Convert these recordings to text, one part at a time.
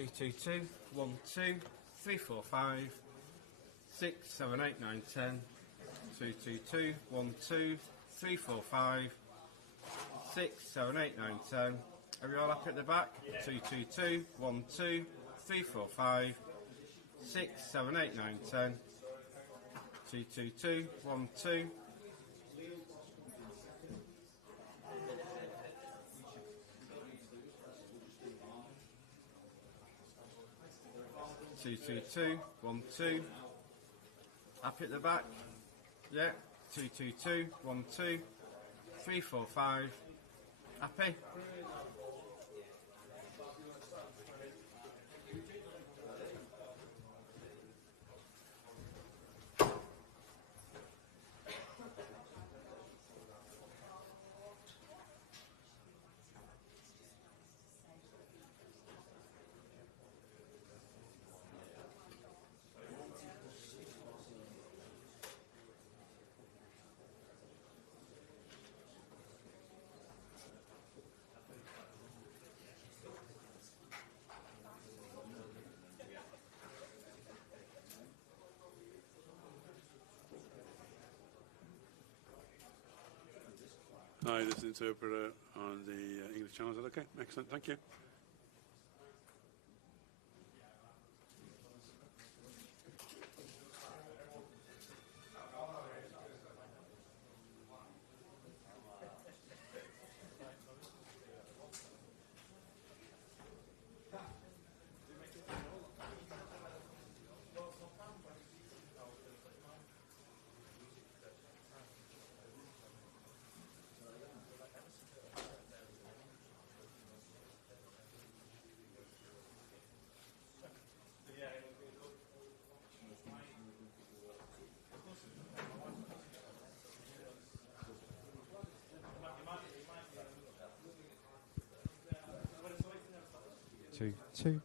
222, 1, 2, 3, 4, 5, 6, 7, 8, 9, 10. 222, 1, 2, 3, 4, 5, 6, 7, 8, 9, 10. Are we all up at the back? 222, 1, 2, 3, 4, 5, 6, 7, 8, 9, 10. 222, 1, 2. 222, 1, 2. Up at the back. Yeah. 222, 1, 2, 3, 4, 5. Happy? Hi, this is interpreter on the English channel. Is that okay? Excellent, thank you. Two, two.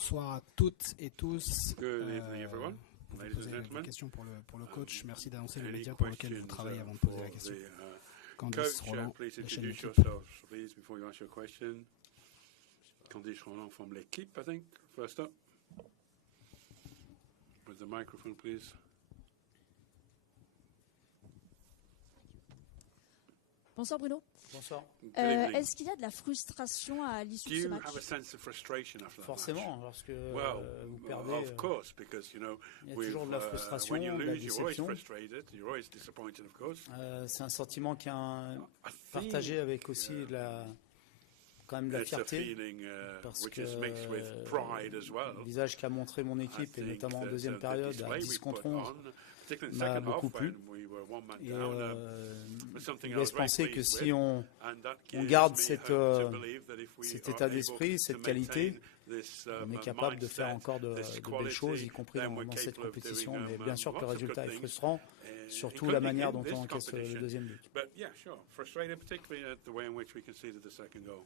Bonsoir à toutes et tous. Good evening, everyone. Vous Ladies and posez des gentlemen. questions pour le coach. Merci d'annoncer le Any média pour lequel vous questions travaillez avant de poser for la question. the Candice coach? Roland, Please la chaîne introduce YouTube. yourselves, please, before you ask your question. Candice Roland from l'équipe, I think, first up. With the microphone, please. Bonsoir Bruno. Bonsoir. Good evening. Est-ce qu'il y a de la frustration à l'issue Do de ce you match? have a sense of frustration after that Forcément, match? lorsque Well, vous perdez, of course, because you know, il y a with, toujours de la frustration, when you de la lose, you're always déception. frustrated, you're always disappointed, of course. C'est un sentiment qui est I partagé think, avec aussi quand même de la it's a fierté. feeling Parce which que is mixed with pride as well. le visage qu'a montré mon I équipe, et think notamment en that, deuxième the période, à display 10 we contre put 11, on, particularly in the m'a second half beaucoup plu. when we were one man Et down, was something I was laisse very penser que pleased si with, on and that on gives garde me cette, hope to believe that if we cet are état able d'esprit, to cette qualité, maintain this, on est capable de faire mindset, encore de this belles choses, y quality, compris then we're dans cette capable of compétition. doing, Mais bien sûr que le lots of good résultat est things, frustrant, surtout including la manière in dont this on encaisse le competition. deuxième but. But yeah, sure, frustrated particularly at the way in which we conceded the second goal.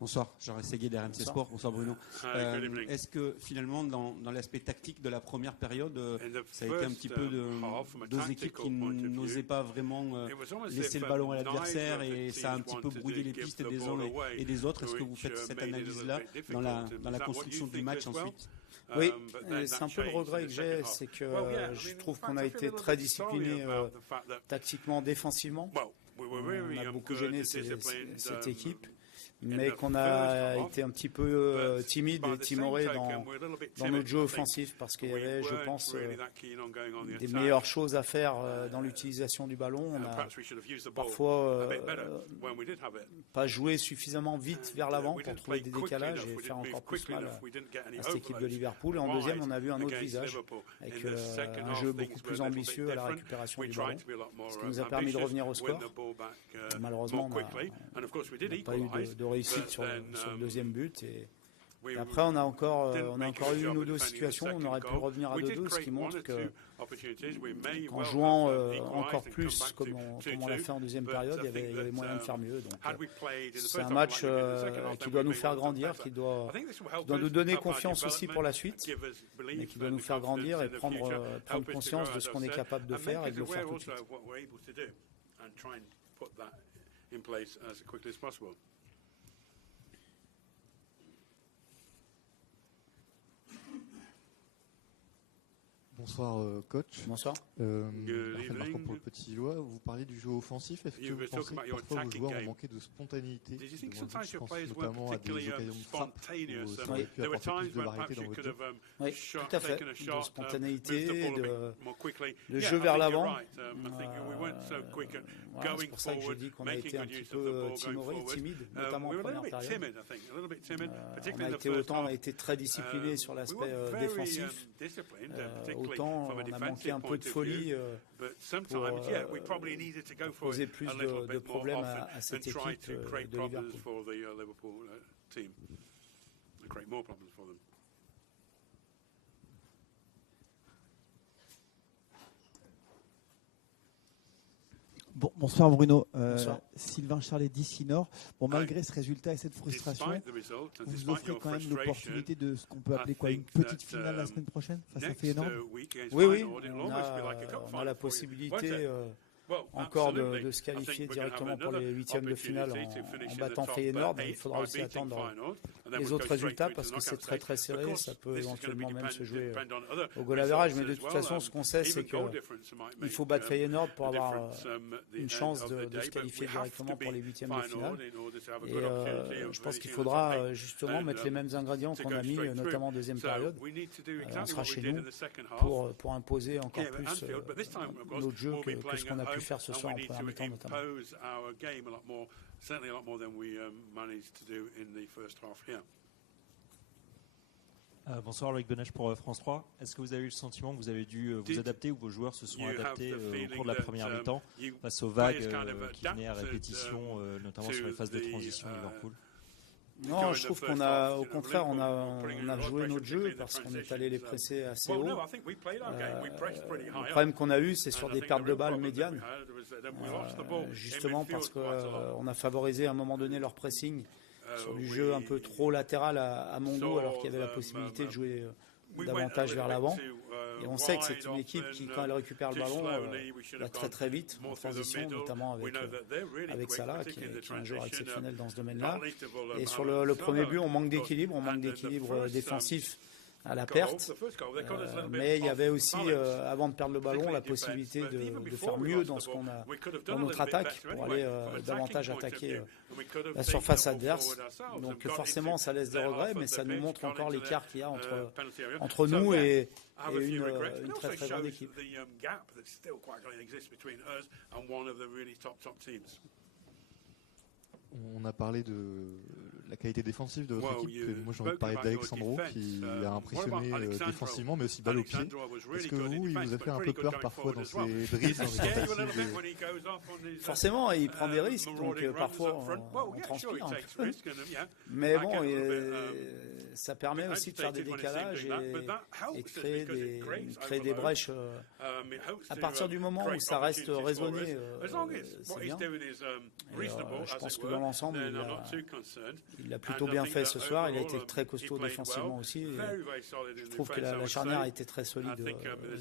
Bonsoir, Jean Seguier d'RMC Bonsoir. Sport. Bonsoir Bruno. Good evening. Est-ce que finalement, dans l'aspect tactique de la première période, In the ça a été un first, petit peu half, from a deux équipes tactical qui point of view, n'osaient pas vraiment it was almost laisser if, le ballon à neither l'adversaire of the et ça a un teams petit peu wanted to brouillé les give pistes the des ball uns away, et des autres. Est-ce que vous which, faites cette made it a little analyse-là bit dans la difficult. And is that what construction you du think match as well? ensuite? Oui, But c'est that un peu le changed regret in que the j'ai, second half. c'est que Well, yeah, I je mean, trouve in qu'on fact, a I feel été a little très bit sorry discipliné about the fact that, tactiquement, défensivement. well, we were On very a beaucoup good, gêné disciplined, cette équipe, in mais the qu'on first a half, été un petit peu but timide by et the same timoré token, dans we're a little bit notre timid, jeu I think. offensif, parce qu'il y We avait, je weren't pense, really that keen on going on the des attack. meilleures choses à faire dans l'utilisation du ballon. On a Perhaps we should have used the ball parfois a bit better when we did have it. pas joué suffisamment vite vers l'avant We pour didn't trouver play des quickly décalages enough, et we faire didn't move encore plus quickly mal enough, we didn't get any à cette équipe de overloads Liverpool. Et en deuxième, on a vu un autre against visage, Liverpool. avec In the second un half, jeu things beaucoup were plus a little bit ambitieux à la different. récupération We du tried ballon, to be a lot more ce qui nous a permis de ambitious, revenir au win score. the ball back, Malheureusement, more on quickly, and of course we did n'a pas eu equalise, de réussite but sur then, le deuxième but. Et we après, on a encore didn't make a eu good une job ou of deux defending the situations où on second aurait pu goal. revenir à We did 2-2, ce qui create one montre or two que opportunities. We may qu'en well jouant have equalised encore and come plus back comme to on l'a 2-2, fait en deuxième but période, I il y think avait moyen de that, faire mieux. Donc, had we played in the c'est first un half match like we did in the second half, qui then doit we nous may faire well have grandir, better. qui I doit think this will help nous us, donner help our confiance aussi pour la suite, development, give us mais belief qui doit and nous faire confidence grandir in et the future, prendre help us to conscience grow, de as ce I've qu'on est said, capable de and faire make et de us le faire aware tout de also suite. of what we're able to do and try and put that in place as quickly as possible. Bonsoir coach. Bonsoir. Raphaël Marcon pour le Petit Lillois. Vous parliez du jeu offensif. Est-ce que You vous were pensez talking about que your parfois vos attacking joueurs ont game. manqué de spontanéité Did you think devant le but? sometimes Je your pense players weren't notamment à des particularly occasions de frappe spontaneous? où ça aurait pu There were apporter times plus de when variété perhaps dans you votre could jeu. have Oui, shot, tout à fait. taken a De shot, spontanéité, moved the ball a bit de more quickly. jeu Yeah, I vers think you're l'avant. right. I think we weren't so quick at Voilà, c'est going pour ça que je forward, dis qu'on a making été un good petit use of the peu ball going timoré, forward. timide, notamment We en were a little première bit période. timid, I think, a little bit timid, On particularly a in the été first autant, on a half. été très discipliné sur We l'aspect were very défensif. disciplined, particularly Autant from a on a manqué defensive un peu point de of folie view. But sometimes, yeah, we probably needed to go for poser it plus a little de bit more problèmes often à and cette try équipe to create de problems Liverpool. for the Liverpool team, and create more problems for them. Bonsoir Bruno. Bonsoir. Sylvain Charlet d'ici Nord. Bon, malgré ce résultat et cette frustration, Despite the result and vous despite offrez your quand même frustration, l'opportunité de ce qu'on peut I appeler quoi, une think petite that, finale la semaine prochaine face à next Feyenoord. week against Oui, oui, Feyenoord, it'll on almost be like a cup a final la for you, possibilité won't it? Well, encore absolutely. de se I think qualifier we're gonna have directement pour another les huitièmes de finale opportunity to finish en in the battant top Feyenoord, mais il eight faudra by aussi beating attendre Feyenoord, and then les we'll autres go straight résultats through parce to que the c'est knockout très stage. très Of serré, course, ça peut this is gonna be éventuellement même se jouer depend on other au goal average, mais de results toute as façon well, ce qu'on sait c'est even goal que difference might il make faut battre Feyenoord pour a avoir difference, at une the chance end of de the day, se but qualifier we have directement to pour les beat huitièmes de finale. Feyenoord in order to have a Et good opportunity of je pense qu'il reaching the top faudra eight. justement And, mettre les mêmes ingrédients to qu'on go a mis, straight through. notamment en deuxième So, période. we need to do On exactly sera what we chez did nous in the second half. pour imposer encore Yeah, plus Anfield, but this time, of course, notre jeu we'll be que ce playing qu'on a at pu home, faire ce and soir we en need première to mi-temps notamment. impose our game a lot more, certainly a lot more than we managed to do in the first half here. Bonsoir, Loïc Benech pour France 3. Est-ce que vous avez eu le sentiment que vous avez dû vous adapter ou vos joueurs se sont adaptés au cours de la première mi-temps face aux vagues qui venaient à répétition, notamment sur les phases de transition de Liverpool? Non, je trouve qu'on a, au contraire, on a joué notre jeu parce qu'on est allé les presser assez haut. Le problème qu'on a eu, c'est sur des pertes de balles médianes, justement parce qu'on a favorisé à un moment donné leur pressing sur du jeu un peu trop latéral à mon goût, alors qu'il y avait la possibilité de jouer davantage vers l'avant. Et on sait que c'est une équipe qui, quand elle récupère le ballon, va très très vite en transition, notamment avec Salah, qui est un joueur exceptionnel dans ce domaine-là. Et sur le premier but, on manque d'équilibre défensif à la perte, mais il y avait aussi, avant de perdre le ballon, la possibilité de faire mieux dans notre attaque pour aller davantage attaquer la surface adverse. Donc forcément, ça laisse des regrets, mais ça nous montre encore l'écart qu'il y a entre nous et une très très grande équipe. On a parlé de la qualité défensive de votre équipe. Moi, j'ai envie de parler d'Alexandro qui a impressionné défensivement, mais aussi balle au pied. Est-ce que il vous a fait un peu peur parfois dans ses dribbles, dans ses tentatives Forcément, il prend des risques, donc parfois on transpire un peu. Mais bon, ça permet aussi de faire des décalages et de créer des brèches. À partir du moment où ça reste raisonné, c'est bien. Je pense que dans l'ensemble, il a plutôt bien fait ce soir. Il a été très costaud défensivement aussi. Je trouve que la charnière a été très solide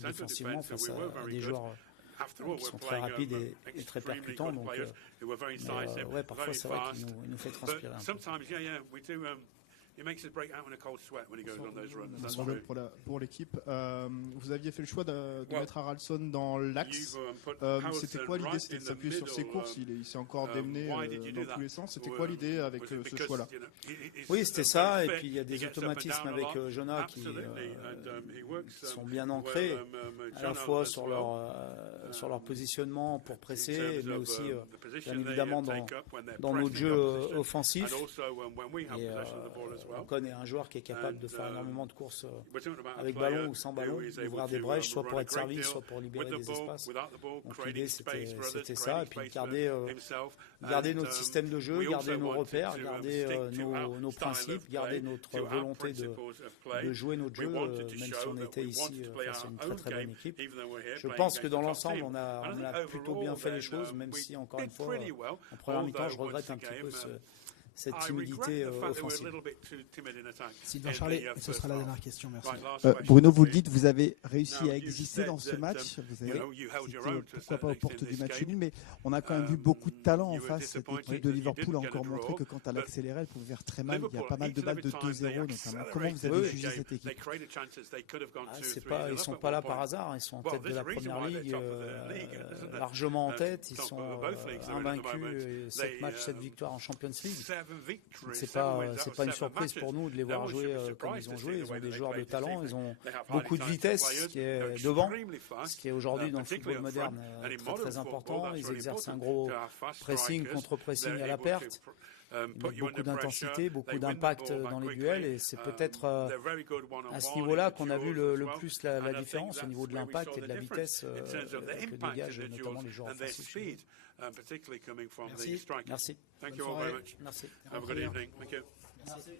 défensivement face à des joueurs qui sont très rapides et très percutants. Donc, parfois, c'est vrai qu'il nous fait transpirer un peu. Pour l'équipe, vous aviez fait le choix de mettre Haraldsson dans l'axe. C'était quoi l'idée? C'était de s'appuyer sur ses courses. Il s'est encore démené dans tous les sens. C'était quoi l'idée avec ce choix-là? Oui, c'était ça. Et puis il y a des automatismes avec Jonah qui sont bien ancrés, à la fois sur leur positionnement pour presser, mais aussi bien évidemment dans notre jeu offensif. Et on connaît un joueur qui est capable de faire énormément de courses avec ballon ou sans ballon, d'ouvrir des brèches, soit pour être servi, soit pour libérer des espaces. Donc l'idée c'était ça, et puis garder notre système de jeu, garder nos repères, garder nos principes, garder notre volonté de jouer notre jeu, même si on était ici face à une très très bonne équipe. Je pense que dans l'ensemble on a plutôt bien fait les choses, même si encore une fois en première mi-temps je regrette un petit peu cette timidité offensive. Sylvain Charlet, ce sera la dernière question, merci. Bruno, vous le dites, vous avez réussi à exister dans ce match. Vous avez pourquoi pas aux portes du match nul, mais on a quand même vu beaucoup de talent en face. Cette équipe de Liverpool a encore montré que quand elle accélérait, elle pouvait faire très mal. Il y a pas mal de balles de 2-0 notamment. Comment vous avez jugé cette équipe? Ils ne sont pas là par hasard. Ils sont en tête de la première ligue, largement en tête. Ils sont invaincus, 7 matchs, 7 victoires en Champions League. C'est pas une surprise pour nous de les voir jouer comme ils ont joué. Ils ont des joueurs de talent, ils ont beaucoup de vitesse, ce qui est devant, ce qui est aujourd'hui dans le football moderne très très important. Ils exercent un gros pressing, contre-pressing à la perte. Ils mettent beaucoup d'intensité, beaucoup d'impact dans les duels, et c'est peut-être à ce niveau-là qu'on a vu le plus la différence au niveau de l'impact et de la vitesse que dégagent notamment les joueurs offensifs. Merci. Thank you all very much. Merci. Have a good evening. Thank you. Merci.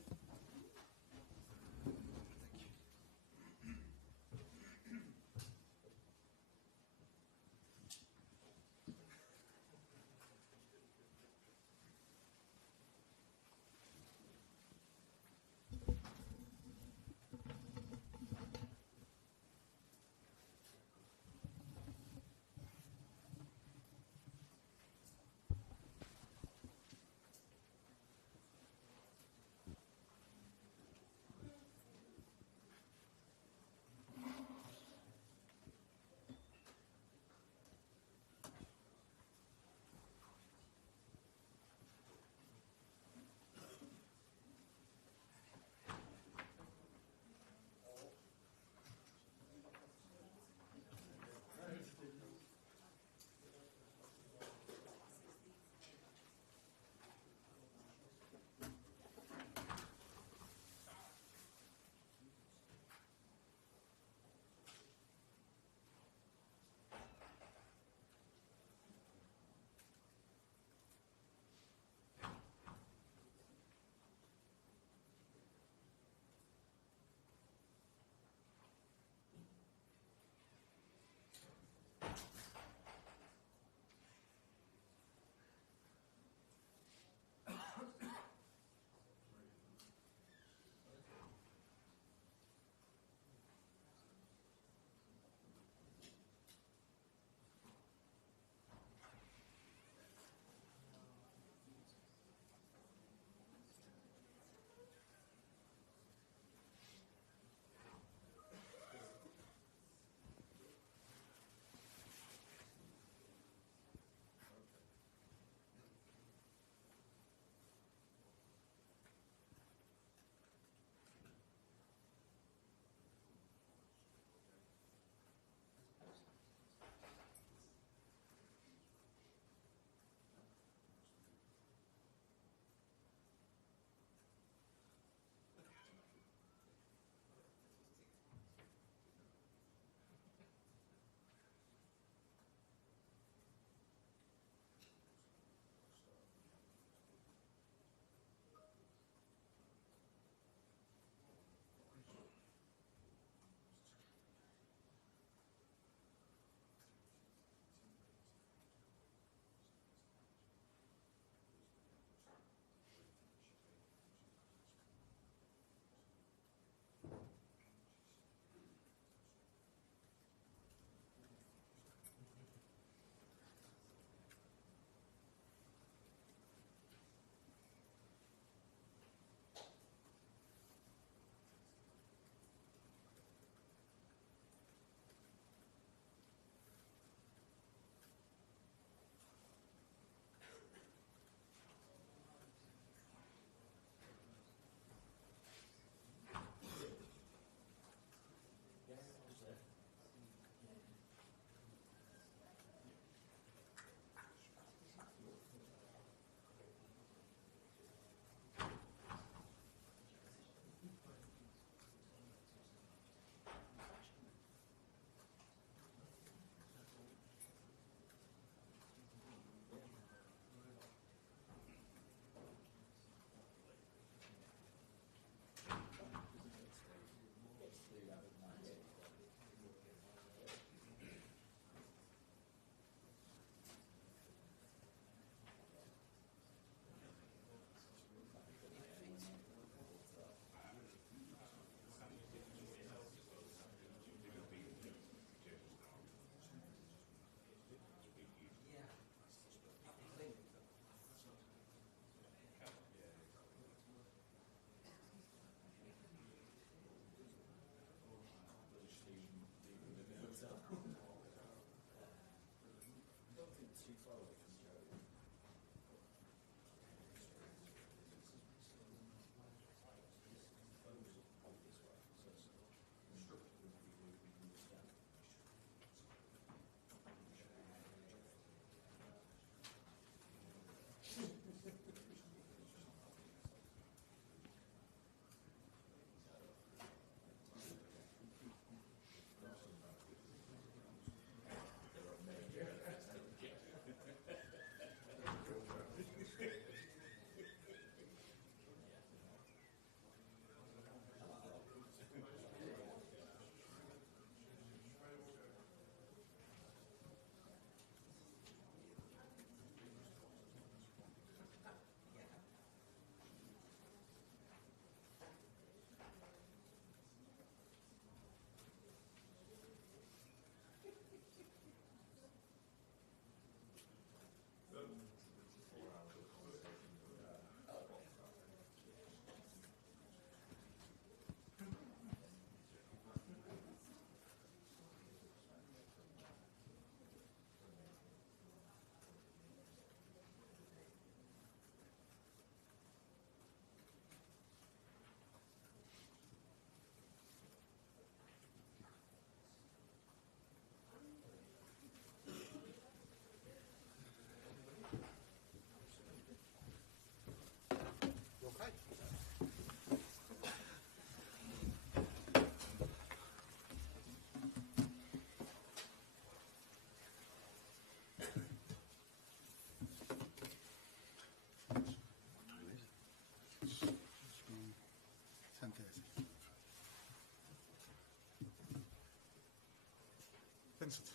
Vincent.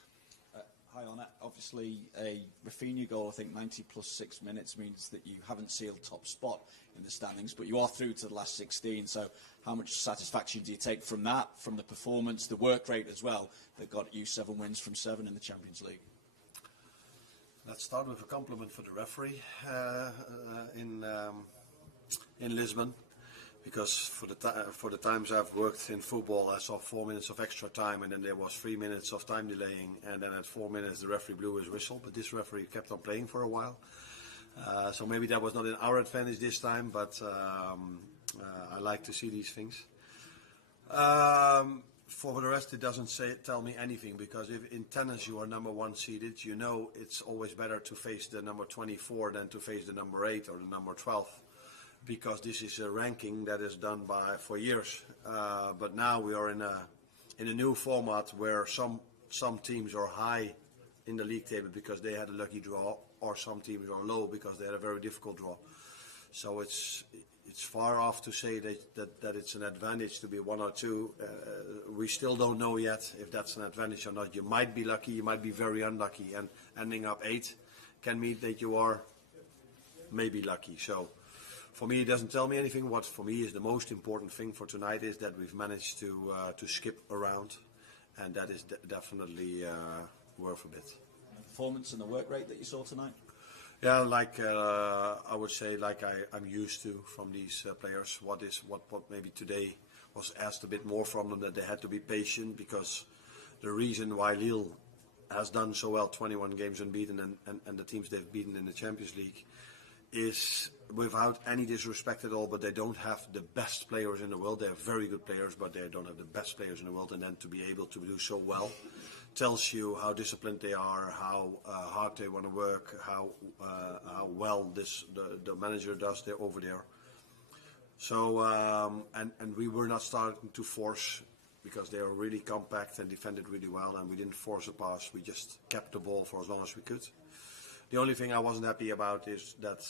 Hi, Anna. Obviously, a Rafinha goal, I think 90 plus 6 minutes, means that you haven't sealed top spot in the standings, but you are through to the last 16. So how much satisfaction do you take from that, from the performance, the work rate as well, that got you 7 wins from 7 in the Champions League? Let's start with a compliment for the referee in Lisbon. Because for the times I've worked in football, I saw 4 minutes of extra time, and then there was 3 minutes of time delaying, and then at 4 minutes the referee blew his whistle. But this referee kept on playing for a while, so maybe that was not in our advantage this time. But I like to see these things. For the rest, it doesn't tell me anything, because if in tennis you are number 1 seeded, you know it's always better to face the number 24 than to face the number 8 or the number 12. Because this is a ranking that is done for years, but now we are in a new format where some teams are high in the league table because they had a lucky draw, or some teams are low because they had a very difficult draw. So it's far off to say that it's an advantage to be 1 or 2. We still don't know yet if that's an advantage or not. You might be lucky, you might be very unlucky, and ending up 8 can mean that you are maybe lucky. So. For me, it doesn't tell me anything. What for me is the most important thing for tonight is that we've managed to skip around, and that is definitely worth a bit. The performance and the work rate that you saw tonight? Yeah, like I would say, like I'm used to from these players. What maybe today was asked a bit more from them, that they had to be patient, because the reason why Lille has done so well, 21 games unbeaten, and the teams they've beaten in the Champions League, is, without any disrespect at all, but they don't have the best players in the world. They have very good players, but they don't have the best players in the world. And then to be able to do so well tells you how disciplined they are, how hard they want to work, how well the manager does over there. So and we were not starting to force, because they were really compact and defended really well, and we didn't force a pass. We just kept the ball for as long as we could. The only thing I wasn't happy about is that,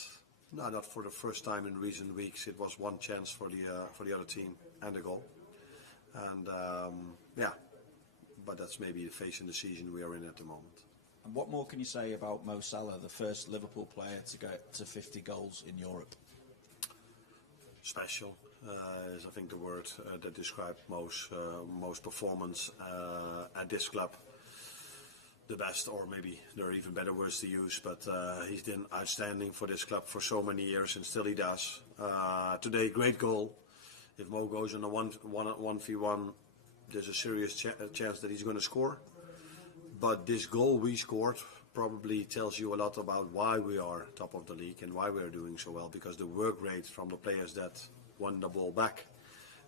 not for the first time in recent weeks, it was 1 chance for the other team and a goal. And but that's maybe the phase in the season we are in at the moment. And what more can you say about Mo Salah, the first Liverpool player to get to 50 goals in Europe? Special is, I think, the word that describes most performance at this club. The best, or maybe there are even better words to use, but he's been outstanding for this club for so many years, and still he does. Today, great goal. If Mo goes on a 1v1, there's a serious chance that he's going to score. But this goal we scored probably tells you a lot about why we are top of the league and why we are doing so well, because the work rate from the players that won the ball back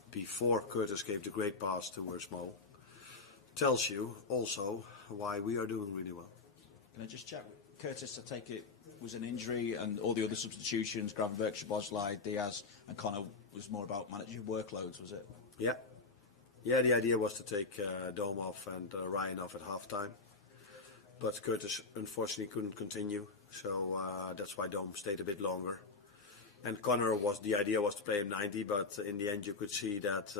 before Curtis gave the great pass towards Mo tells you also why we are doing really well. Can I just check? Curtis, I take it, was an injury, and all the other substitutions, Gravenberch, Szoboszlai, Diaz, and Connor, was more about managing workloads, was it? Yeah. Yeah, the idea was to take Dome off and Ryan off at half-time. But Curtis, unfortunately, couldn't continue, so that's why Dome stayed a bit longer. And Connor, the idea was to play him 90, but in the end you could see that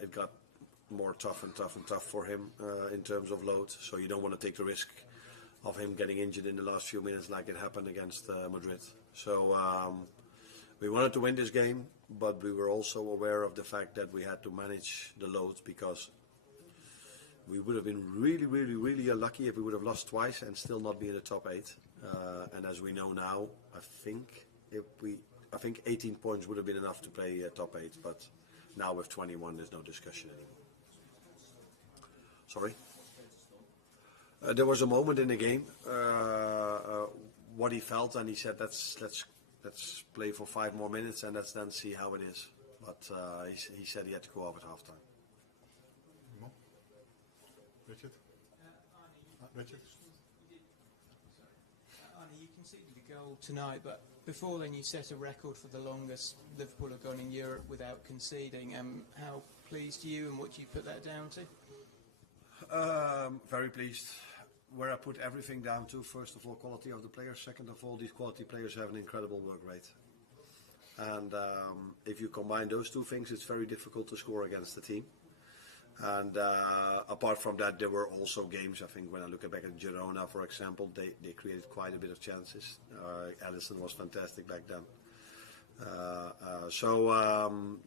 it got more tough and tough for him in terms of load. So you don't want to take the risk of him getting injured in the last few minutes like it happened against Madrid. So we wanted to win this game, but we were also aware of the fact that we had to manage the load, because we would have been really unlucky if we would have lost twice and still not be in the top 8. And as we know now, I think 18 points would have been enough to play top 8, but now with 21 there's no discussion anymore. Sorry? There was a moment in the game what he felt, and he said let's play for 5 more minutes and let's then see how it is. But he said he had to go off at halftime. Richard? Richard? Arnie, you conceded a goal tonight, but before then you set a record for the longest Liverpool have gone in Europe without conceding. How pleased are you, and what do you put that down to? Very pleased. Where I put everything down to, first of all, quality of the players. Second of all, these quality players have an incredible work rate. And if you combine those two things, it's very difficult to score against the team. And apart from that, there were also games. I think when I look back at Girona, for example, they created quite a bit of chances. Alisson was fantastic back then. So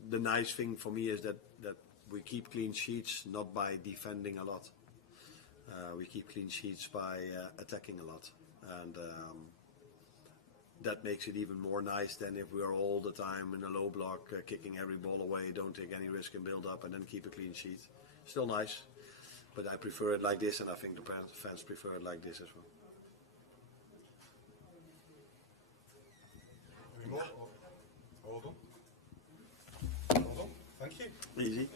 the nice thing for me is that we keep clean sheets not by defending a lot. We keep clean sheets by attacking a lot, and that makes it even more nice than if we are all the time in a low block, kicking every ball away, don't take any risk and build up, and then keep a clean sheet. Still nice, but I prefer it like this, and I think the fans prefer it like this as well. Any more? Hold on. Thank you. Easy.